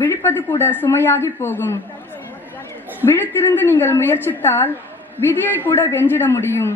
விழிப்பது கூட சுமையாகி போகும். விழித்திருந்து நீங்கள் முயற்சித்தால் விதியை கூட வென்றிட முடியும்.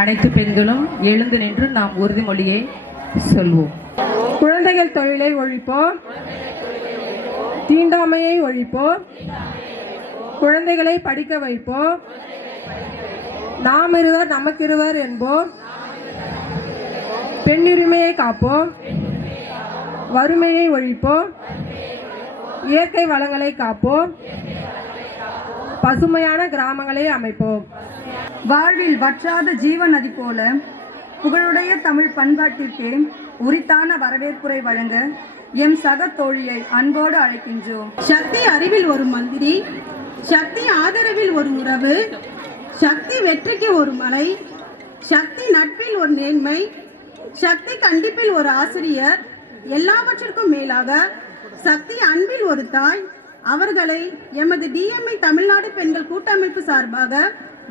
அனைத்து பெண்களும் எழுந்து நின்று நாம் உறுதிமொழியை சொல்வோம். குழந்தைகள் தொழிலை ஒழிப்போம், தீண்டாமையை ஒழிப்போம், குழந்தைகளை படிக்க வைப்போம், நாம் இருவர் நமக்கிருவர் என்போம், பெண்ணுரிமையை காப்போம், வறுமையை ஒழிப்போம், இயற்கை வளங்களை காப்போம், பசுமையான கிராமங்களை அமைப்போம். வாழ்வில் வற்றாத ஜீவ நதி போல புகழுடைய தமிழ் பண்பாட்டிற்கே உரித்தான வரவேற்புரை வழங்க எம் சக தோழியை அன்போடு அழைக்கின்றோம். சக்தி அறிவில் ஒரு மந்திரி, சக்தி ஆதரவில் ஒரு உறவு, சக்தி வெற்றிக்கு ஒரு மலை, சக்தி நட்பில் ஒரு நேர்மை, சக்தி கண்டிப்பில் ஒரு ஆசிரியர், எல்லாவற்றிற்கும் மேலாக சக்தி அன்பில் ஒரு தாய். அவர்களை எமது டிஎம்ஐ தமிழ்நாடு பெண்கள் கூட்டமைப்பு சார்பாக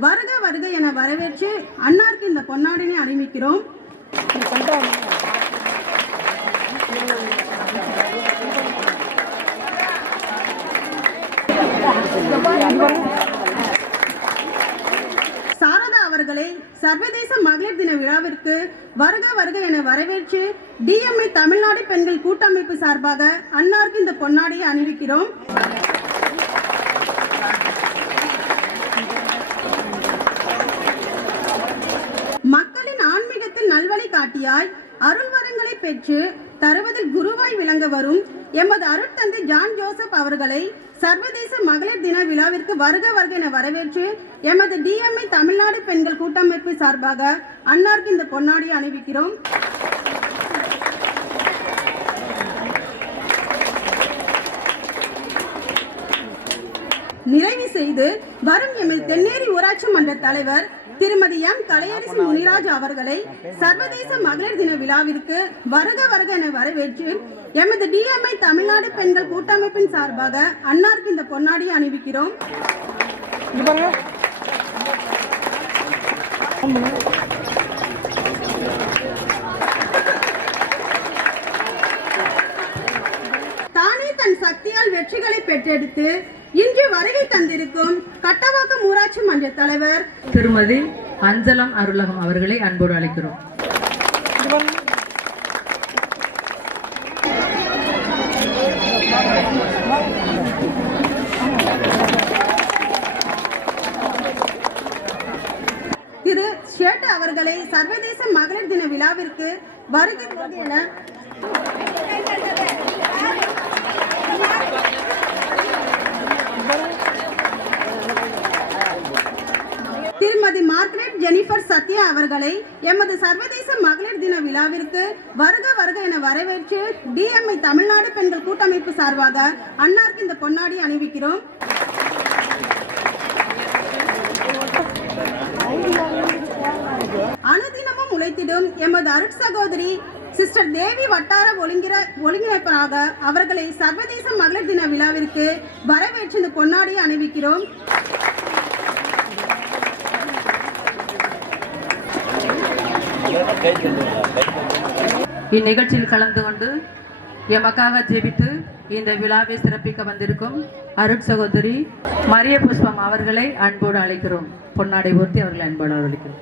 வருக வருக என வரவேற்று அன்னாருக்கு இந்த பொன்னாடினை அணிவிக்கிறோம். சாரதா அவர்களை சர்வதேச மகளிர் தின விழாவிற்கு வருக வருக என வரவேற்று டிஎம்ஐ தமிழ்நாடு பெண்கள் கூட்டமைப்பு சார்பாக அன்னாருக்கு இந்த பொன்னாடியை அணிவிக்கிறோம். மக்களின் ஆன்மீகத்தில் நல்வழி காட்டியாய் அருள் வரங்களை பெற்று தருவதில் குருவாய் விளங்க வரும் எமது அருட்தந்தை ஜான் ஜோசப் அவர்களை சர்வதேச மகளிர் தின விழாவிற்கு வருக வருக என வரவேற்று எமது டிஎம்ஐ தமிழ்நாடு பெண்கள் கூட்டமைப்பு சார்பாக அன்னாருக்கு இந்த பொன்னாடியை அணிவிக்கிறோம். நிறைவு செய்து வரும் எமது தென்னேரி ஊராட்சி மன்ற தலைவர் திருமதி எம் கலையரசி முனிராஜ் அவர்களை சர்வதேச மகளிர் தின விழாவிற்கு வருக வருக என வரவேற்று எமது டிஎம்ஐ தமிழ்நாடு பெண்கள் கூட்டமைப்பின் சார்பாக அன்னாருக்கு இந்த பொன்னாடியை அணிவிக்கிறோம். தானே தன் சக்தியால் வெற்றிகளை பெற்றெடுத்து இன்று வருகை தந்திருக்கும் கட்டவாக்கம் ஊராட்சி மன்ற தலைவர் திருமதி அஞ்சலம் அருளகம் அவர்களை அன்போடு அழைக்கிறோம். திரு ஷேட் அவர்களை சர்வதேச மகளிர் தின விழாவிற்கு வருகை என திருமதி மார்கரெட் ஜெனிஃபர் சத்யா அவர்களை எமது சர்வதேச மகளிர் தின விழாவிற்கு வருக வருக என வரவேற்று டிஎம்ஐ தமிழ்நாடு பெண்கள் கூட்டமைப்பு சார்பாக அன்னாருக்கு இந்த பொன்னாடி அணிவிக்கிறோம். அனுதினமும் உழைத்திடும் எமது அருட்சகோதரி சிஸ்டர் தேவி வட்டார ஒருங்கிணைப்பாளராக அவர்களை சர்வதேச மகளிர் தின விழாவிற்கு வரவேற்று இந்த பொன்னாடியை அணிவிக்கிறோம். இந்நிகழ்ச்சியில் கலந்து கொண்டு எமக்காக ஜெபித்து இந்த விழாவை சிறப்பிக்க வந்திருக்கும் அருட்சகோதரி மரிய புஷ்பம் அவர்களை அன்போடு அழைக்கிறோம். பொன்னாடை போர்த்தி அவர்களை அன்போடு அழைக்கிறோம்.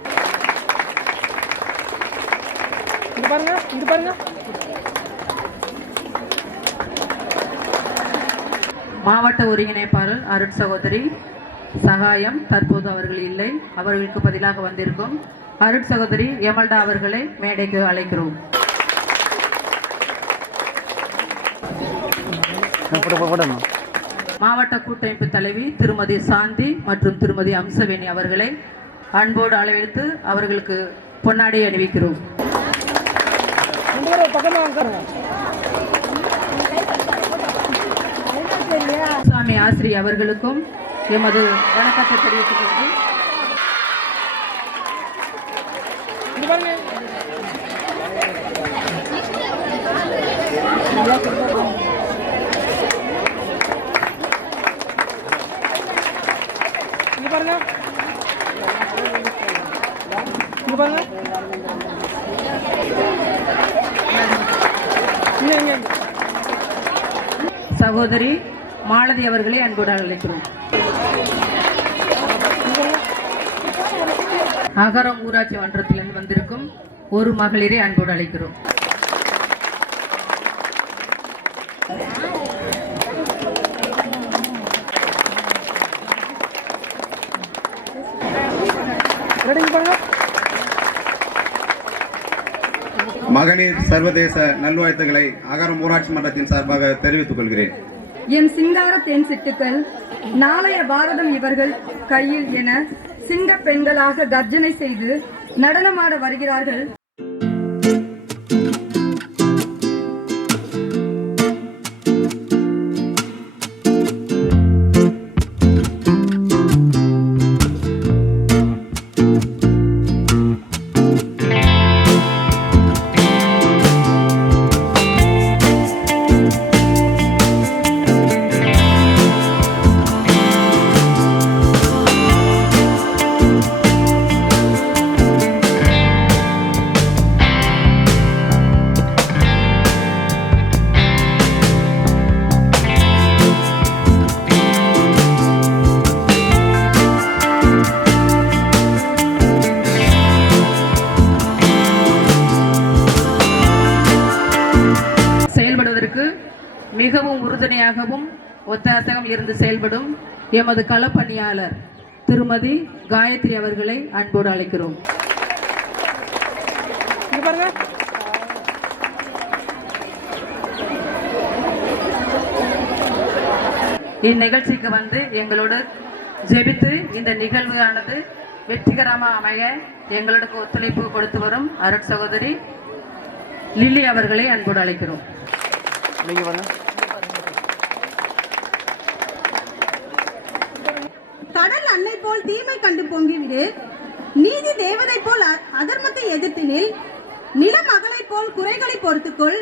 மாவட்ட ஒருங்கிணைப்பாளர் அருட்சகோதரி சகாயம் தற்போது அவர்கள் இல்லை, அவர்களுக்கு பதிலாக வந்திருக்கும் அருட்சகோதரி எமல்டா அவர்களை மேடைக்கு அழைக்கிறோம். மாவட்ட கூட்டமைப்பு தலைவி திருமதி சாந்தி மற்றும் திருமதி அம்சவேணி அவர்களை அன்போடு அளவெடுத்து அவர்களுக்கு பொன்னாடை அணிவிக்கிறோம். சாமி ஆசிரி அவர்களுக்கும் எமது வணக்கத்தை தெரிவித்துக் கொண்டு சகோதரி மாலதி அவர்களை அன்போடு அழைக்கிறோம். அகரம் ஊராட்சி மன்றத்திலிருந்து வந்திருக்கும் ஒரு மகளிரை அன்போடு அழைக்கிறோம். மகளிர் சர்வதேச நல்வாழ்த்துக்களை அகரம் ஊராட்சி மன்றத்தின் சார்பாக தெரிவித்துக் கொள்கிறேன். என் சிங்கார தேன் சிட்டுக்கள் நாளைய பாரதம் இவர்கள் கையில் என சிங்க பெண்களாக கர்ஜனை செய்து நடனமாட வருகிறார்கள். மிகவும் உறுதுணையாகவும் ஒத்தாசகம் இருந்து செயல்படும் எமது களப்பணியாளர் திருமதி காயத்ரி அவர்களை அன்போடு அழைக்கிறோம். இந்நிகழ்ச்சிக்கு வந்து எங்களோடு ஜெபித்து இந்த நிகழ்வானது வெற்றிகரமாக அமைய எங்களுக்கு ஒத்துழைப்பு கொடுத்து வரும் அருட்சகோதரி லில்லி அவர்களை அன்போடு அழைக்கிறோம். கடல் அன்னை போல் தீமை கண்டு பொங்கிவிடு, நீதி தேவதை போல் அதர்மத்தை எதிர்த்தினில், நில மகளை போல் குறைகளை பொறுத்துக்கொள்,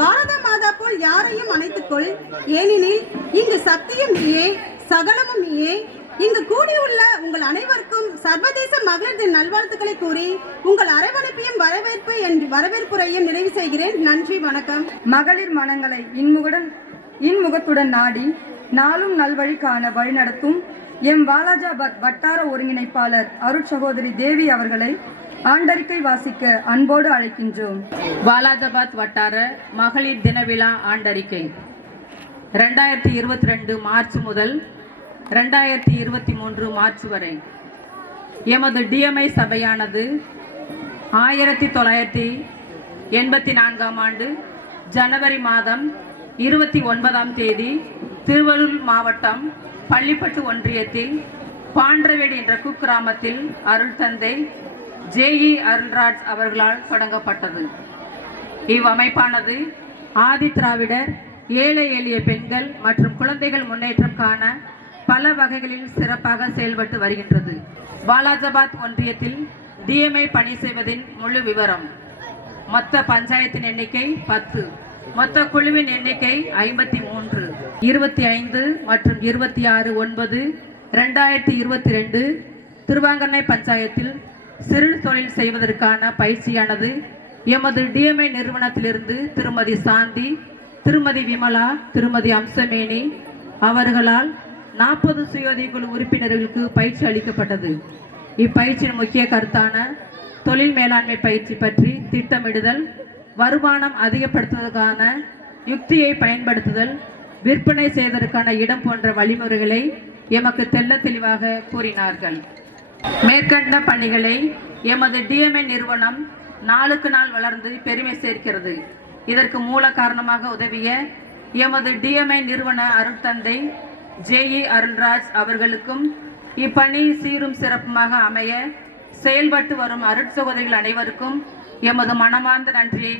பாரத மாதா போல் யாரையும் அணைத்துக்கொள். ஏனெனில் இங்கு சக்தியும் நீயே, சகலமும் நீயே. இங்கு கூடியுள்ள உங்கள் அனைவருக்கும் சர்வதேச மகளிர் தின நல்வாழ்த்துக்களை கூறி உங்கள் அரவணைப்பையும் வரவேற்புரையும் நிறைவு செய்கிறேன். நன்றி, வணக்கம். மகளிர் மனங்களை இன்முகத்துடன் நாடி நாளும் நல்வழி காண வழிநடத்தும் எம் வாலாஜாபாத் வட்டார ஒருங்கிணைப்பாளர் அருட்சகோதரி தேவி அவர்களை ஆண்டறிக்கை வாசிக்க அன்போடு அழைக்கின்றோம். வாலாஜாபாத் வட்டார மகளிர் தின விழா ஆண்டறிக்கை 2022 மார்ச் முதல் 2023 மார்ச் வரை எமது டிஎம்ஐ சபையானது 1984 ஆண்டு ஜனவரி மாதம் 29ஆம் தேதி திருவள்ளூர் மாவட்டம் பள்ளிப்பட்டு ஒன்றியத்தில் பாண்டரவேடு என்ற குக்கிராமத்தில் அருள் தந்தை ஜே.இ. அருள்ராஜ் அவர்களால் தொடங்கப்பட்டது. இவ்வமைப்பானது ஆதி திராவிடர் ஏழை எளிய பெண்கள் மற்றும் குழந்தைகள் முன்னேற்றம் காண பல வகைகளில் சிறப்பாக செயல்பட்டு வருகின்றது. வாலாஜாபாத் ஒன்றியத்தில் டிஎம்ஐ பணி செய்வதின் முழு விவரம்: மொத்த பஞ்சாயத்தின் எண்ணிக்கை 10, மொத்த குழுவின் எண்ணிக்கை 53. 25 மற்றும் 26/9/2022 திருவாங்கண்ணை பஞ்சாயத்தில் சிறு தொழில் செய்வதற்கான பயிற்சியானது எமது டிஎம்ஐ நிறுவனத்திலிருந்து திருமதி சாந்தி, திருமதி விமலா, திருமதி அம்சமேனி அவர்களால் 40 சுயோதவி குழு உறுப்பினர்களுக்கு பயிற்சி அளிக்கப்பட்டது. இப்பயிற்சியின் முக்கிய கருத்தான தொழில் மேலாண்மை பயிற்சி பற்றி திட்டமிடுதல், வருமானம் அதிகப்படுத்துவதற்கான யுக்தியை பயன்படுத்துதல், விற்பனை செய்வதற்கான இடம் போன்ற வழிமுறைகளை எமக்கு தெள்ள தெளிவாக கூறினார்கள். மேற்கண்ட பணிகளை எமது டிஎம்ஐ நிறுவனம் நாளுக்கு நாள் வளர்ந்து பெருமை சேர்க்கிறது. இதற்கு மூல காரணமாக உதவிய எமது டிஎம்ஐ நிறுவன அருட்தந்தை ஜே.இ. அருள்ராஜ் அவர்களுக்கும் இப்பணி சீரும் சிறப்புமாக அமைய செயல்பட்டு வரும் அருட்சகோதரிகள் அனைவருக்கும் எமது மனமார்ந்த நன்றியை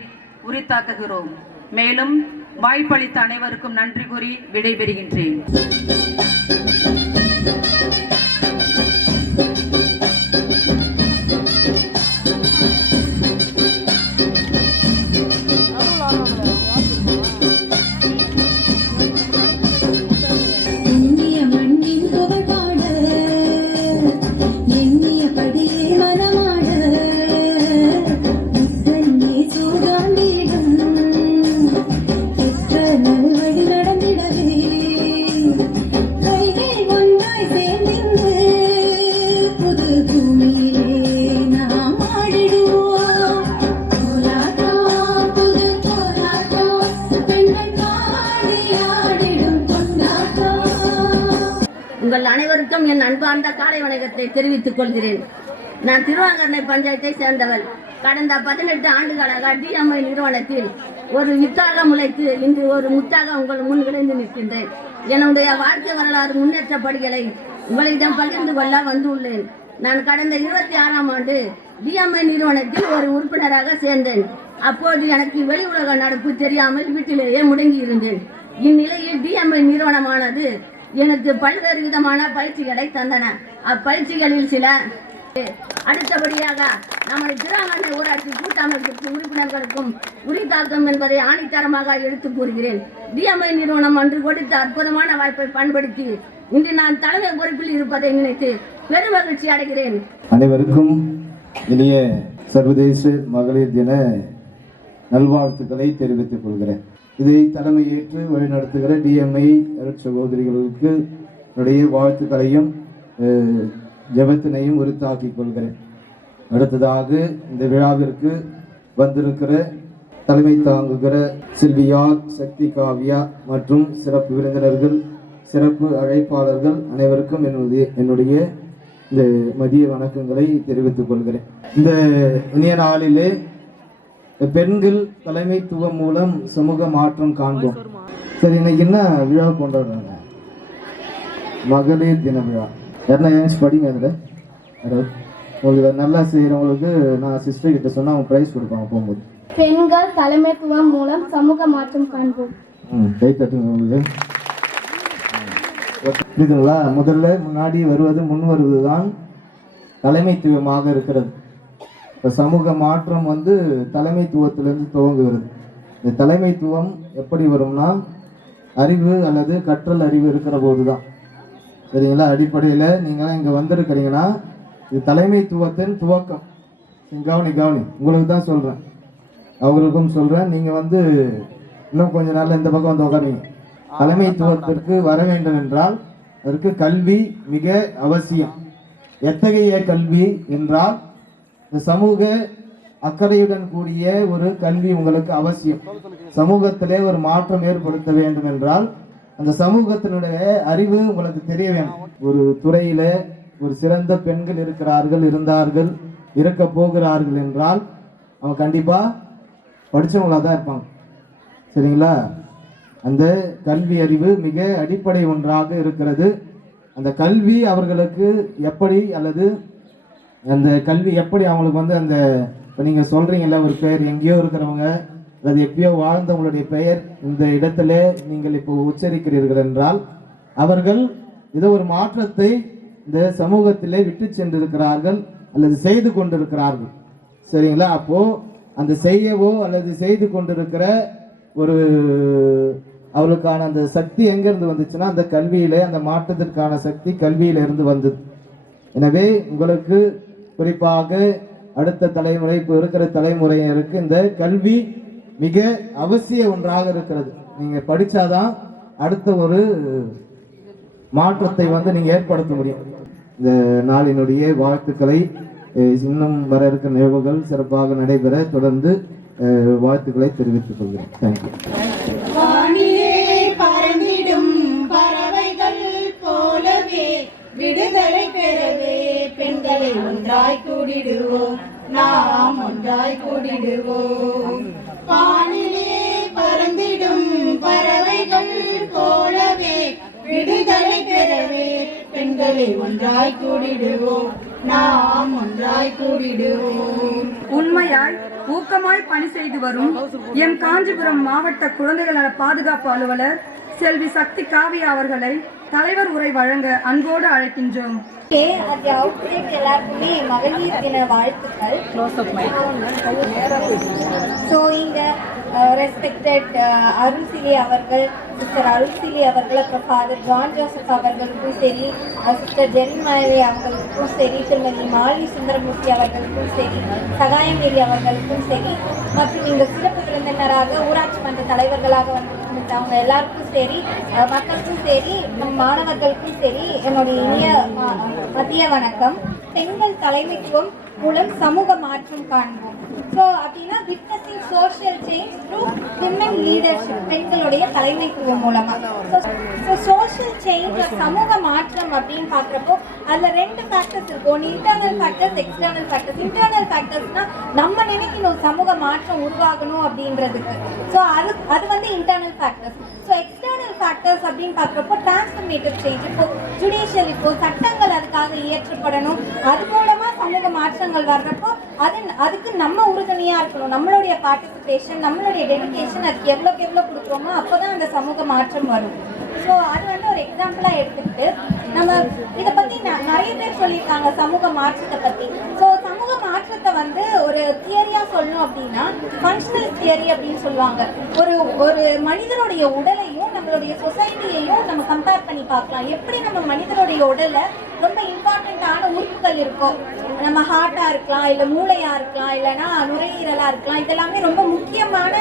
உரித்தாக்குகிறோம். மேலும் வாய்ப்பளித்த அனைவருக்கும் நன்றி கூறி விடைபெறுகின்றேன். உங்கள் அனைவருக்கும் என் அன்பார்ந்த காலை வணக்கத்தை தெரிவித்துக் கொள்கிறேன். நான் திருவாங்கண்ணை பஞ்சாயத்தை சேர்ந்தவள். கடந்த 18 ஆண்டுகளாக டிஎம்ஐ நிறுவனத்தில் ஒரு வித்தாக முளைத்து இன்று ஒரு முத்தாக உங்கள் முன் விளைந்து நிற்கின்றேன். என்னுடைய வாழ்க்கை வரலாறு முன்னேற்ற படிகளை உங்களிடம் பகிர்ந்து கொள்ள வந்துள்ளேன். நான் கடந்த 26ஆம் ஆண்டு டிஎம்ஐ நிறுவனத்தில் ஒரு உறுப்பினராக சேர்ந்தேன். அப்போது எனக்கு வெளி உலக நடப்பு தெரியாமல் வீட்டிலேயே முடங்கி இருந்தேன். இந்நிலையில் டிஎம்ஐ நிறுவனமானது எனக்கு பல்வேறு விதமான பயிற்சிகளை தந்தன. அப்பயிற்சிகளில் சில அடுத்தபடியாக நமது திருவாங்கண்ணை ஊராட்சி கூட்டமைப்பிற்கு உறுப்பினர்களுக்கும் உரித்தாக்கும் என்பதை ஆணித்தரமாக எடுத்து கூறுகிறேன். டிஎம்ஐ நிறுவனம் அன்று கொடுத்த அற்புதமான வாய்ப்பை பயன்படுத்தி இன்று நான் தலைமை பொறுப்பில் இருப்பதை நினைத்து பெருமகிழ்ச்சி அடைகிறேன். அனைவருக்கும் இனிய சர்வதேச மகளிர் தின நல்வாழ்த்துக்களை தெரிவித்துக் கொள்கிறேன். இதை தலைமையேற்று வழிநடத்துகிற டிஎம்ஐ சகோதரிகளுக்கு என்னுடைய வாழ்த்துக்களையும் ஜெபத்தினையும் உரித்தாக்கிக் கொள்கிறேன். அடுத்ததாக இந்த விழாவிற்கு வந்திருக்கிற தலைமை தாங்குகிற சில்வியா, சக்தி காவ்யா மற்றும் சிறப்பு விருந்தினர்கள், சிறப்பு அழைப்பாளர்கள் அனைவருக்கும் என்னுடைய இந்த மதிய வணக்கங்களை தெரிவித்துக் கொள்கிறேன். இந்த இனிய நாளிலே பெண்கள் தலைமைத்துவம் மூலம் சமூக மாற்றம் காண்போம். சரி, இன்னைக்கு என்ன விழா கொண்டாடுறாங்க? மகளிர் தின விழா. யாருன்னா ஏன் படிங்க. அதில் உங்களுக்கு நல்லா செய்கிறவங்களுக்கு நான் சிஸ்டர் கிட்ட சொன்னால் அவங்க ப்ரைஸ் கொடுப்பாங்க போகும்போது. பெண்கள் தலைமைத்துவம் மூலம் சமூக மாற்றம் காண்போம். கை தட்டுங்க உங்களுக்கு. புரியுதுங்களா? முதல்ல முன்னாடி வருவது முன் வருவது தான் தலைமைத்துவமாக இருக்கிறது. இப்போ சமூக மாற்றம் தலைமைத்துவத்திலிருந்து துவங்குகிறது. இந்த தலைமைத்துவம் எப்படி வரும்னா அறிவு அல்லது கற்றல் அறிவு இருக்கிற போது தான். சரிங்களா? அடிப்படையில் நீங்களாம் இங்கே வந்திருக்கிறீங்கன்னா இது தலைமைத்துவத்தின் துவக்கம். கவனி உங்களுக்கு தான் சொல்கிறேன், அவங்களுக்கும் சொல்கிறேன். நீங்கள் இன்னும் கொஞ்ச நாளில் இந்த பக்கம் உட்காருங்க. தலைமைத்துவத்திற்கு வர வேண்டும் என்றால் அதற்கு கல்வி மிக அவசியம். எத்தகைய கல்வி என்றால் இந்த சமூக அக்கறையுடன் கூடிய ஒரு கல்வி உங்களுக்கு அவசியம். சமூகத்திலே ஒரு மாற்றம் ஏற்படுத்த வேண்டும் என்றால் அந்த சமூகத்தினுடைய அறிவு உங்களுக்கு தெரிய வேண்டும். ஒரு துறையில ஒரு சிறந்த பெண்கள் இருந்தார்கள், இருக்க போகிறார்கள் என்றால் அவங்க கண்டிப்பா படிச்சவங்களா தான் இருப்பாங்க. சரிங்களா? அந்த கல்வி அறிவு மிக அடிப்படை ஒன்றாக இருக்கிறது. அந்த கல்வி அவர்களுக்கு எப்படி அல்லது அந்த கல்வி எப்படி அவங்களுக்கு அந்த இப்போ நீங்கள் சொல்கிறீங்கல்ல, ஒரு பேர் எங்கேயோ இருக்கிறவங்க அல்லது எப்பயோ வாழ்ந்தவங்களுடைய பெயர் இந்த இடத்திலே நீங்கள் இப்போ உச்சரிக்கிறீர்கள் என்றால் அவர்கள் ஏதோ ஒரு மாற்றத்தை இந்த சமூகத்திலே விட்டு சென்றிருக்கிறார்கள் அல்லது செய்து கொண்டிருக்கிறார்கள். சரிங்களா? அப்போ அந்த செய்யவோ அல்லது செய்து கொண்டிருக்கிற ஒரு அவளுக்கான அந்த சக்தி எங்கிருந்து வந்துச்சுன்னா அந்த கல்வியிலே, அந்த மாற்றத்திற்கான சக்தி கல்வியில இருந்து வந்தது. எனவே உங்களுக்கு குறிப்பாக அடுத்த தலைமுறை, இப்போ இருக்கிற தலைமுறையினருக்கு இந்த கல்வி மிக அவசிய ஒன்றாக இருக்கிறது. நீங்க படிச்சாதான் அடுத்த ஒரு மாற்றத்தை நீங்க ஏற்படுத்த முடியும். இந்த நாளினுடைய வாழ்த்துக்களை, இன்னும் வர இருக்கிற நிகழ்வுகள் சிறப்பாக நடைபெற தொடர்ந்து வாழ்த்துக்களை தெரிவித்துக் கொள்கிறேன். தேங்க்யூ. வானிலே பறந்திடும் பறவைகள் போலவே விடுதலை பெறவே பெண்களை ஒன்றாய் கூடிடுவோம், நாம் ஒன்றாய் கூடிடுவோம். வானிலே பறந்திடும் பறவைகள் போலவே விடுதலை பெறவே பெண்களை ஒன்றாய் கூடிடுவோம், நாம் ஒன்றாய் கூடிடுவோம். உண்மையாய் ஊக்கமாய் பணி செய்து வரும் எம் காஞ்சிபுரம் மாவட்ட குழந்தைகள் நல பாதுகாப்பு அலுவலர் செல்வி சக்தி காவியா அவர்களை தலைவர் உரை வழங்க அன்போடு அழைக்கின்றோம். அந்த அவுட்லேட் எல்லாருக்குமே மகளிர் தின வாழ்த்துக்கள். ஸோ இங்க ரெஸ்பெக்டட் அருள்சிலி அவர்கள், சிஸ்டர் அருள்சிலி அவர்கள், அப்புறம் ஃபாதர் ஜான் ஜோசப் அவர்களுக்கும் சரி, சிஸ்டர் ஜெரிமாயி அவர்களுக்கும் சரி, திருமதி மாலி சுந்தரமூர்த்தி அவர்களுக்கும் சரி, சகாயமேரி அவர்களுக்கும் சரி, மற்றும் இந்த சிறப்பு விருந்தினராக ஊராட்சி மன்ற தலைவர்களாக அவங்க எல்லாருக்கும் சரி, மக்களுக்கும் சரி, மாணவர்களுக்கும் சரி என்னுடைய இனிய மதிய வணக்கம். பெண்கள் தலைமைத்துவம் மூலம் சமூக மாற்றம் காண்போம். ஸோ அப்படின்னா witnessing social change through women leadership, பெண்களுடைய தலைமைத்துவம் மூலமாக. ஸோ சோஷியல் சேஞ்ச், சமூக மாற்றம் அப்படின்னு பார்க்குறப்போ அதில் 2 ஃபேக்டர்ஸ் இருக்கும். ஒன்று இன்டர்னல் ஃபேக்டர்ஸ், எக்ஸ்டர்னல் ஃபேக்டர்ஸ். இன்டர்னல் ஃபேக்டர்ஸ்னா நம்ம நினைக்கணும் சமூக மாற்றம் உருவாகணும் அப்படின்றதுக்கு. ஸோ அது internal factors. So external factors அப்படின்னு பார்க்குறப்போ டிரான்ஸ்ஃபர்மேட்டிவ் சேஞ்ச், இப்போ ஜுடிஷியல், இப்போ சட்டங்கள் அதுக்காக இயற்றப்படணும், அது மூலமாக சமூக மாற்றங்கள் வர்றப்போ அதுக்கு நம்ம உறுதுணையாக இருக்கணும். நம்மளுடைய பார்ட்டிசிபேஷன், நம்மளுடைய டெடிகேஷன் அதுக்கு எவ்வளோக்கு எவ்வளோ கொடுக்குறோமோ அப்போ தான் அந்த சமூக மாற்றம் வரும். ஸோ அது ஒரு எக்ஸாம்பிளாக எடுத்துக்கிட்டு நம்ம இதை பற்றி நிறைய பேர் சொல்லியிருக்காங்க சமூக மாற்றத்தை பற்றி. ஸோ சமூக மாற்றத்தை ஒரு தியரியாக சொல்லணும் அப்படின்னா ஃபங்க்ஷனல் தியரி அப்படின்னு சொல்லுவாங்க. ஒரு மனிதனுடைய உடலையும் நம்மளுடைய சொசைட்டியையும் நம்ம கம்பேர் பண்ணி பார்க்கலாம். எப்படி நம்ம மனிதனுடைய உடலை ரொம்ப இம்பார்ட்டண்ட்டான உறுப்புகள் இருக்கும், நம்ம ஹார்ட்டாக இருக்கலாம், இல்லை மூளையாக இருக்கலாம், இல்லைன்னா நுரையீரலாக இருக்கலாம், இதெல்லாமே ரொம்ப முக்கியமான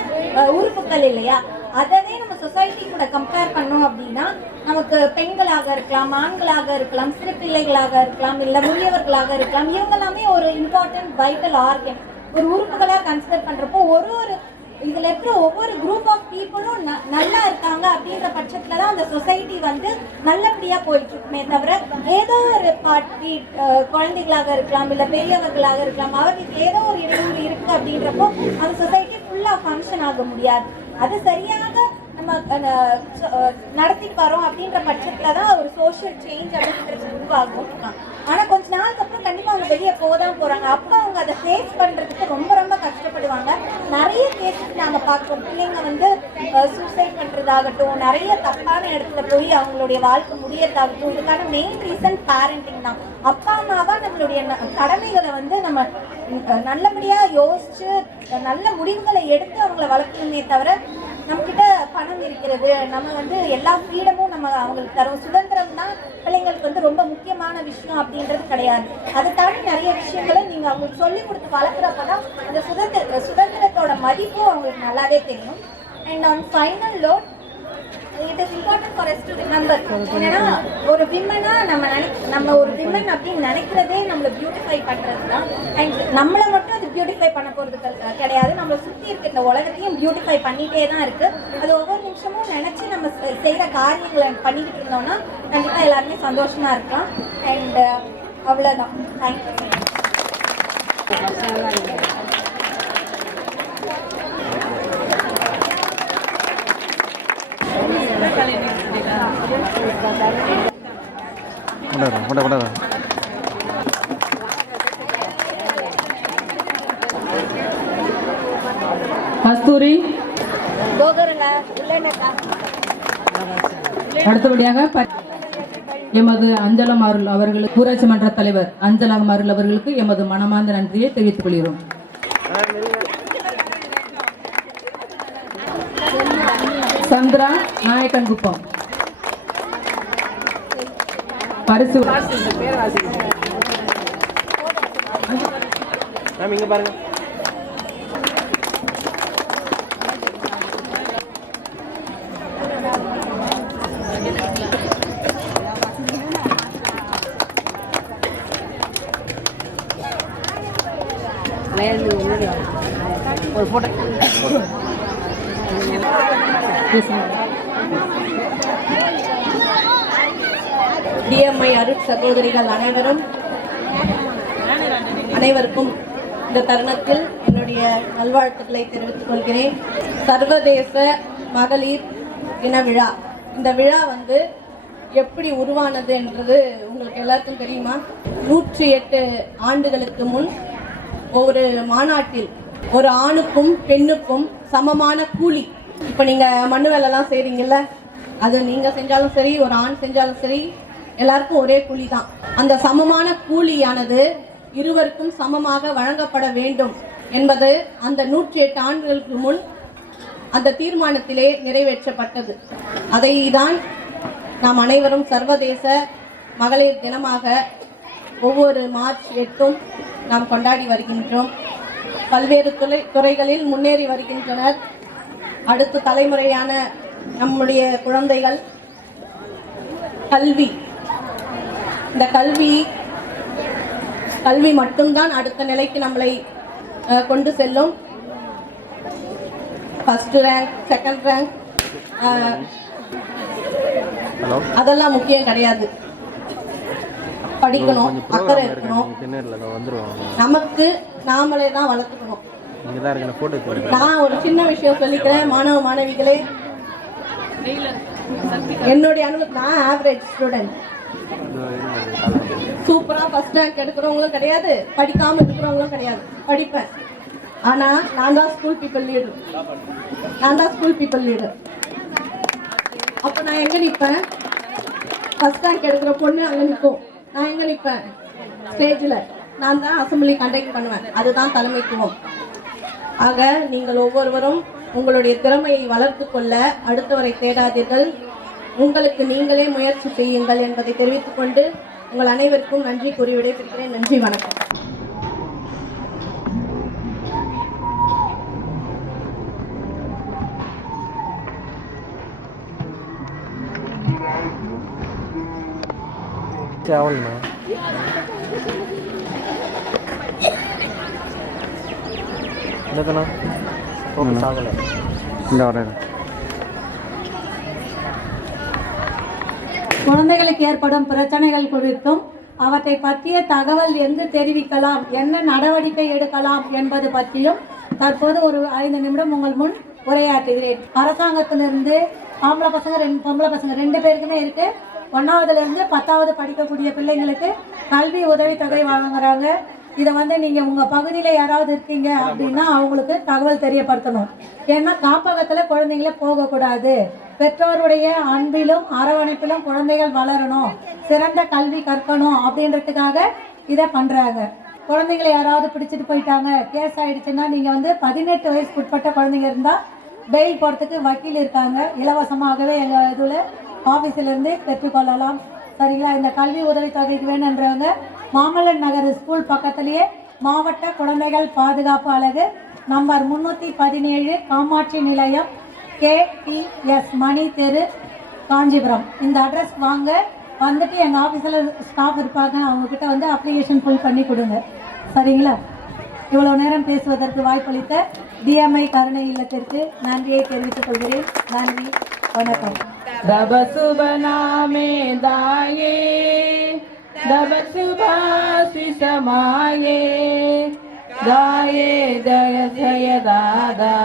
உறுப்புகள் இல்லையா? அதவே நம்ம சொசைட்டி கூட கம்பேர் பண்ணோம் அப்படின்னா நமக்கு பெண்களாக இருக்கலாம், ஆண்களாக இருக்கலாம், சிறு பிள்ளைகளாக இருக்கலாம், இல்லை முதியவர்களாக இருக்கலாம், இவங்க எல்லாமே ஒரு இம்பார்ட்டன்ட் வைட்டல் ஆர்கன், ஒரு உறுப்புகளாக கன்சிடர் பண்ணுறப்போ இதில் இருக்கிற ஒவ்வொரு குரூப் ஆஃப் பீப்புளும் நல்லா இருக்காங்க அப்படின்ற பட்சத்தில் தான் அந்த சொசைட்டி நல்லபடியாக போயிட்டு இருக்குமே தவிர ஏதோ ஒரு பார்ட்டி குழந்தைகளாக இருக்கலாம், இல்லை பெரியவர்களாக இருக்கலாம், அவர்களுக்கு ஏதோ ஒரு இடையூறு இருக்குது அப்படின்றப்போ அந்த சொசைட்டி ஃபுல்லாக ஃபங்க்ஷன் ஆக முடியாது. அது சரியாக நம்ம நடத்திட்டு வரோம் அப்படின்ற பட்சத்தில் தான் ஒரு சோஷியல் சேஞ்ச் அப்படின்றது உருவாகும். ஆனால் கொஞ்ச நாளுக்கு அப்புறம் கண்டிப்பாக அவங்க வெளியே போதான் போகிறாங்க. அப்போ அவங்க அதை ஃபேஸ் பண்ணுறதுக்கு ரொம்ப ரொம்ப கஷ்டப்படுவாங்க. நிறைய கேசஸ் நாங்கள் பார்க்குறோம். பிள்ளைங்க சூசைட் பண்ணுறதாகட்டும், நிறைய தப்பான இடத்துல போய் அவங்களுடைய வாழ்க்கை முடியறதாகட்டும். இதுக்கான மெயின் ரீசன் பேரண்டிங் தான். அப்பா அம்மாவாக நம்மளுடைய கடமைகளை நம்ம நல்லபடியாக யோசித்து நல்ல முடிவுகளை எடுத்து அவங்கள வளர்க்கணுமே தவிர நம்மக்கிட்ட பணம் இருக்கிறது, நம்ம எல்லா ஃப்ரீடமும் நம்ம அவங்களுக்கு தரோம், சுதந்திரம் தான் பிள்ளைங்களுக்கு ரொம்ப முக்கியமான விஷயம் அப்படின்றது கிடையாது. அதை தாண்டி நிறைய விஷயங்களை நீங்கள் அவங்களுக்கு சொல்லிக் கொடுத்து வளர்க்குறப்ப தான் அந்த சுதந்திரத்தோட மதிப்பும் அவங்களுக்கு நல்லாவே தெரியும். And on final note, it is important for us to remember, என்னன்னா ஒரு விமனா நம்ம ஒரு விமன் அப்படின்னு நினைக்கிறதே நம்மளை பியூட்டிஃபை பண்ணுறது தான். அண்ட் நம்மளை மட்டும் அது பியூட்டிஃபை பண்ண போகிறது கிடையாது, நம்மளை சுற்றி இருக்க இந்த உலகத்தையும் பியூட்டிஃபை பண்ணிகிட்டே தான் இருக்குது. அது ஒவ்வொரு நிமிஷமும் நினச்சி நம்ம செய்கிற காரியங்களை பண்ணிக்கிட்டு இருந்தோம்னா கண்டிப்பாக எல்லாருமே சந்தோஷமாக இருக்கலாம். அண்ட் அவ்வளோதான். தேங்க்யூ. First கஸ்தூரி. அடுத்தபடியாக எமது அஞ்சலம் அருள் அவர்களுக்கு ஊராட்சி மன்ற தலைவர் அஞ்சலம் அருள் அவர்களுக்கு எமது மனமார்ந்த நன்றியை தெரிவித்துக் கொள்கிறோம். சந்திரா நாயக்கன்குப்பம் பரிசு இங்க பாருங்க. ஒரு போட்டோ டிஎம்ஐ அருட் சகோதரிகள் அனைவருக்கும் இந்த தருணத்தில் என்னுடைய நல்வாழ்த்துக்களை தெரிவித்துக் கொள்கிறேன். சர்வதேச மகளிர் தின விழா, இந்த விழா எப்படி உருவானது என்றது உங்களுக்கு எல்லாருக்கும் தெரியுமா? 108 ஆண்டுகளுக்கு முன் ஒரு மாநாட்டில் ஒரு ஆணுக்கும் பெண்ணுக்கும் சமமான கூலி, இப்போ நீங்கள் மண்ணு வேலைலாம் செய்கிறீங்கல்ல, அது நீங்கள் செஞ்சாலும் சரி ஒரு ஆண் செஞ்சாலும் சரி எல்லாருக்கும் ஒரே கூலி தான். அந்த சமமான கூலியானது இருவருக்கும் சமமாக வழங்கப்பட வேண்டும் என்பது அந்த 108 ஆண்டுகளுக்கு முன் அந்த தீர்மானத்திலே நிறைவேற்றப்பட்டது. அதை தான் நாம் அனைவரும் சர்வதேச மகளிர் தினமாக ஒவ்வொரு மார்ச் 8 நாம் கொண்டாடி வருகின்றோம். பல்வேறு துறைகளில் முன்னேறி வருகின்றனர். அடுத்த தலைமுறையான நம்முடைய குழந்தைகள் கல்வி, இந்த கல்வி மட்டும்தான் அடுத்த நிலைக்கு நம்மளை கொண்டு செல்லும். ஃபர்ஸ்ட் ரேங்க், செகண்ட் ரேங்க் அதெல்லாம் முக்கியம் கிடையாது. படிக்கணும், அக்கறை இருக்கணும், நமக்கு நாமளே தான் வளர்த்துக்கணும். நான் ஒரு சின்ன விஷயம் சொல்லிக்கிறேன் மாணவ மாணவிகளே. என்னுடைய அனுபவம், நான் ஆவரேஜ் ஸ்டூடெண்ட். சூப்பரா ஃபர்ஸ்ட் ரேங்க் எடுக்கிறவங்களும் கிடையாது, படிக்காம இருக்கிறவங்களும் கிடையாது. படிப்பேன், ஆனா நான் தான் ஸ்கூல் பீப்புள் லீடர். அப்ப நான் எங்க நிற்பேன்? ஃபர்ஸ்ட் ரேங்க் எடுக்கிற பொண்ணு அங்க நிற்கும், நான் எங்க நிற்பேன்? ஸ்டேஜில். நான் தான் அசம்பிளி கண்டக்ட் பண்ணுவேன். அதுதான் தலைமைத்துவம். ஆக நீங்கள் ஒவ்வொருவரும் உங்களுடைய திறமையை வளர்த்து கொள்ள அடுத்தவரை தேடாதீர்கள், உங்களுக்கு நீங்களே முயற்சி செய்யுங்கள் என்பதை தெரிவித்துக் கொண்டு உங்கள் அனைவருக்கும் நன்றி கூறி விடைபெறுகிறேன். நன்றி, வணக்கம். குழந்தைகளுக்கு ஏற்படும் பிரச்சனைகள் குறித்தும் அவற்றை பற்றிய தகவல் எங்கு தெரிவிக்கலாம், என்ன நடவடிக்கை எடுக்கலாம் என்பது பற்றியும் தற்போது ஒரு 5 நிமிடம் உங்கள் முன் உரையாற்றுகிறேன். அரசாங்கத்திலிருந்து ஆம்பளை பசங்க பொம்பளை பசங்க 2 பேருக்குமே இருக்கு. 1ஆவதுலேருந்து 10ஆவது படிக்கக்கூடிய பிள்ளைங்களுக்கு கல்வி உதவித்தொகை வழங்குறாங்க. இதை நீங்கள் உங்கள் பகுதியில் யாராவது இருக்கீங்க அப்படின்னா அவங்களுக்கு தகவல் தெரியப்படுத்தணும். ஏன்னா காப்பகத்தில் குழந்தைங்களே போகக்கூடாது, பெற்றோருடைய அன்பிலும் அரவணைப்பிலும் குழந்தைகள் வளரணும், சிறந்த கல்வி கற்கணும் அப்படின்றதுக்காக இதை பண்ணுறாங்க. குழந்தைங்களை யாராவது பிடிச்சிட்டு போயிட்டாங்க, கேஸ் ஆகிடுச்சுன்னா நீங்கள் 18 வயசுக்கு உட்பட்ட குழந்தைங்க இருந்தால் பெயில் போகிறதுக்கு வக்கீல் இருக்காங்க. இலவசமாகவே எங்கள் இதில் ஆஃபீஸிலேருந்து பெற்றுக்கொள்ளலாம். சரிங்களா? இந்த கல்வி உதவித்தொகைக்கு வேணுன்றவங்க மாமல்லன் நகர் ஸ்கூல் பக்கத்திலேயே மாவட்ட குழந்தைகள் பாதுகாப்பு அலகு நம்பர் 317 காமாட்சி நிலையம் KTS மணி தெரு காஞ்சிபுரம். இந்த அட்ரஸ் வாங்க, வந்துட்டு எங்கள் ஆஃபீஸில் ஸ்டாஃப் இருப்பாங்க, அவங்கக்கிட்ட அப்ளிகேஷன் ஃபில் பண்ணி கொடுங்க. சரிங்களா? இவ்வளோ நேரம் பேசுவதற்கு வாய்ப்பளித்த DMI கருணை இல்லத்திற்கு நன்றியை தெரிவித்துக் கொள்கிறேன். நன்றி, வணக்கம். दब सुबनामे दाये दब सुभाषि समाये दाये जय जय दादा